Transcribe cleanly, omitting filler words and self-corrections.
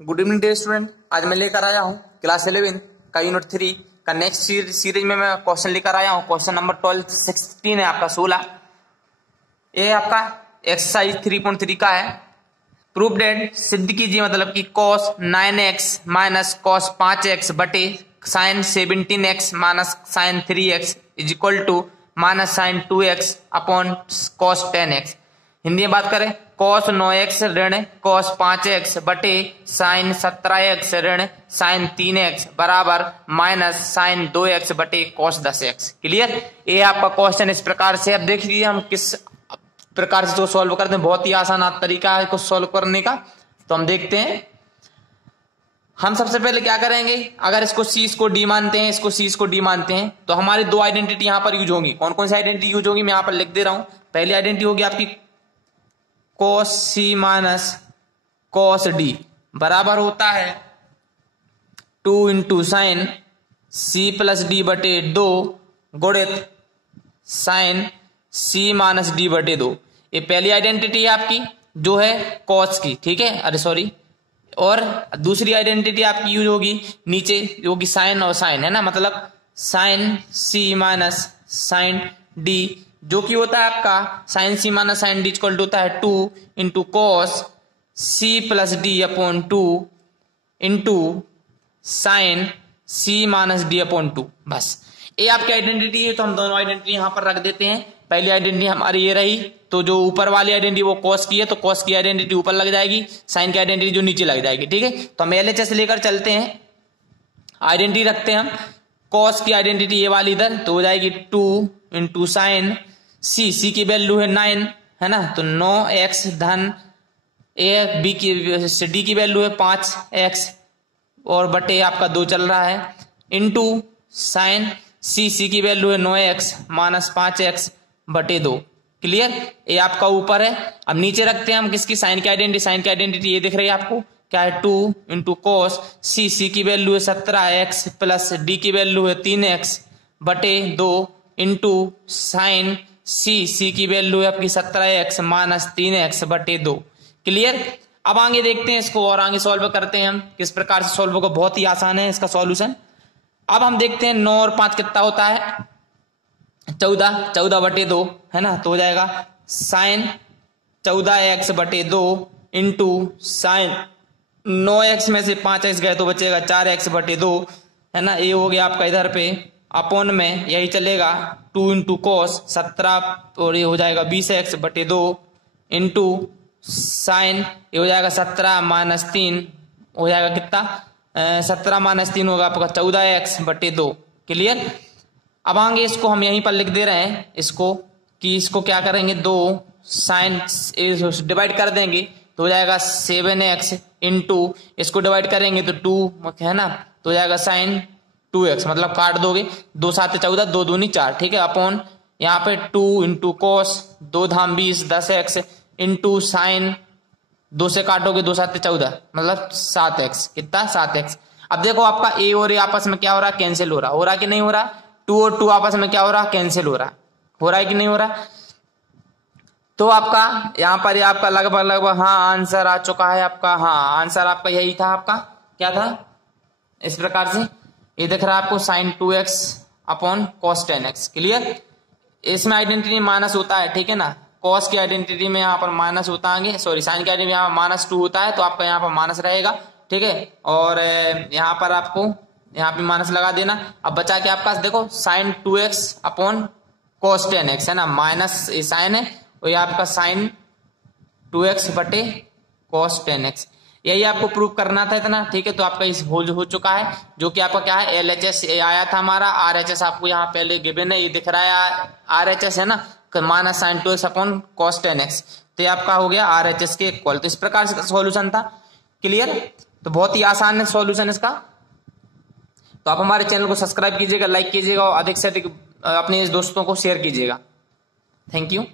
Good evening dear student. आज मैं लेकर आया हूँ क्लास 11 का यूनिट 3 का नेक्स्ट सीरीज में मैं क्वेश्चन लेकर आया हूँ। क्वेश्चन नंबर 16 है आपका 16। ये आपका एक्सरसाइज 3.3 का है। प्रूफ डेट सिद्ध कीजिए, मतलब कि cos 9x minus cos 5x बटे sine 17x minus sine 3x is equal to minus sine 2x upon cos 10x। Hindi में बात करें, cos 9x ऋण cos 5x बटे साइन 17x ऋण साइन 3x बराबर माइनस साइन 2x बटे cos 10x। क्लियर। ये आपका क्वेश्चन इस प्रकार से। अब देख लीजिए हम किस प्रकार से इसको सॉल्व करते हैं। बहुत ही आसान तरीका है इसको सॉल्व करने का। तो हम देखते हैं। हम सबसे पहले क्या करेंगे, अगर इसको सी इसको डी मानते हैं, इसको सी इसको डी मानते हैं, तो हमारी दो आइडेंटिटी यहां पर यूज होंगी। कौन कौन सी आइडेंटिटी यूज होगी मैं यहां पर लिख दे रहा हूं। पहली आइडेंटिटी होगी आपकी cos c minus cos d बराबर होता है 2 into sign c plus D बटे 2 गुणित साइन c माइनस डी बटे 2। ये पहली आइडेंटिटी है आपकी जो है cos की, ठीक है, अरे सॉरी। और दूसरी आइडेंटिटी आपकी यूज होगी नीचे जो कि साइन और साइन है ना, मतलब sine c minus sine d जो कि होता है आपका sine C minus sine D equal to होता है 2 into cos C plus D upon 2 into sine C minus D upon 2। बस ये आपकी आइडेंटिटी है। तो हम दोनों आइडेंटिटी यहां पर रख देते हैं। पहली आइडेंटिटी हमारी ये रही, तो जो ऊपर वाली आइडेंटिटी वो कॉस की है, तो कॉस की आइडेंटिटी ऊपर लग जाएगी, साइन की आइडेंटिटी जो नीचे लग जाएगी, ठीक है। तो हम LHS लेकर चलते हैं, आइडेंटिटी रखते हैं हम। कॉस की आइडेंटिटी ये वाली इधर तो हो जाएगी 2 इंटू साइन सी की वैल्यू है 9 है ना, तो 9x धन ए बी की डी की वैल्यू है 5x और बटे आपका 2 चल रहा है इंटू साइन सी की वैल्यू है 9x माइनस 5x बटे 2। क्लियर। ये आपका ऊपर है। अब नीचे रखते हैं हम किसकी, साइन की आइडेंटिटी। साइन की आइडेंटिटी ये दिख रही है आपको, क्या है 2 इंटू कोस सी की वैल्यू है 17x प्लस डी की वैल्यू है 3x बटे 2 इंटू साइन सी की वैल्यू है आपकी 17x माइनस 3x बटे 2। क्लियर। अब आगे देखते हैं इसको और आगे सॉल्व करते हैं हम किस प्रकार से सॉल्व होगा। बहुत ही आसान है इसका सॉल्यूशन। अब हम देखते हैं 9 और 5 कितना होता है, 14 बटे 2 है ना, तो हो जाएगा साइन 14x बटे 2 इंटू साइन 9x में से 5x गए तो बचेगा 4x बटे 2 है ना। ये हो गया आपका इधर पे अपॉन में यही चलेगा 2 इंटू कोस 17 और ये हो जाएगा 20x बटे 2 इंटू साइन ये हो जाएगा 17 माइनस 3 हो जाएगा कितना 17 माइनस 3 होगा आपका 14x बटे 2। क्लियर। अब आगे इसको हम यहीं पर लिख दे रहे हैं इसको कि इसको क्या करेंगे 2 साइन डिवाइड कर देंगे तो हो जाएगा 7x इंटू इसको डिवाइड करेंगे तो 2 है ना, तो हो जाएगा साइन 2x, मतलब काट दोगे 2 7 14 2 दूनी 4, ठीक है, अपॉन यहाँ पे 2 इंटू कोस 2 धाम 20 10x इंटू साइन 2 से काटोगे 2 7 14 मतलब 7x, कितना 7x। अब देखो आपका a और a आपस में क्या हो रहा है, कैंसिल हो रहा है कि नहीं हो रहा। 2 और 2 आपस में क्या हो रहा है, कैंसिल हो रहा है कि नहीं हो रहा। तो आपका यहाँ पर आपका लगभग हाँ आंसर आ चुका है आपका। हाँ आंसर आपका यही था, आपका क्या था इस प्रकार से ये दिख रहा है आपको sine 2x upon cos 10x। Clear. इसमें आइडेंटिटी माइनस होता है, ठीक है ना, cos की आइडेंटिटी में यहाँ पर माइनस होता है, सॉरी साइन की आइडेंटिटी यहाँ -2 होता है तो आपका यहाँ पर माइनस रहेगा, ठीक है। और यहाँ पर आपको यहाँ पे माइनस लगा देना। अब बचा के आपका देखो sign 2x upon cos 10x है ना, माइनस साइन है और ये आपका साइन 2x बटे cos 10x। यही आपको प्रूव करना था इतना, ठीक है। तो आपका इस हो चुका है जो कि आपका क्या है LHS आया था हमारा। RHS आपको यहाँ पहले गिवन है, ये दिख रहा है RHS है ना, minus sine 2x upon cos 10x। तो ये आपका हो गया RHS के इक्वल। तो इस प्रकार से सॉल्यूशन था। क्लियर। तो बहुत ही आसान है सॉल्यूशन इसका। तो आप हमारे चैनल को सब्सक्राइब कीजिएगा, लाइक कीजिएगा और अधिक से अधिक अपने दोस्तों को शेयर कीजिएगा। Thank you.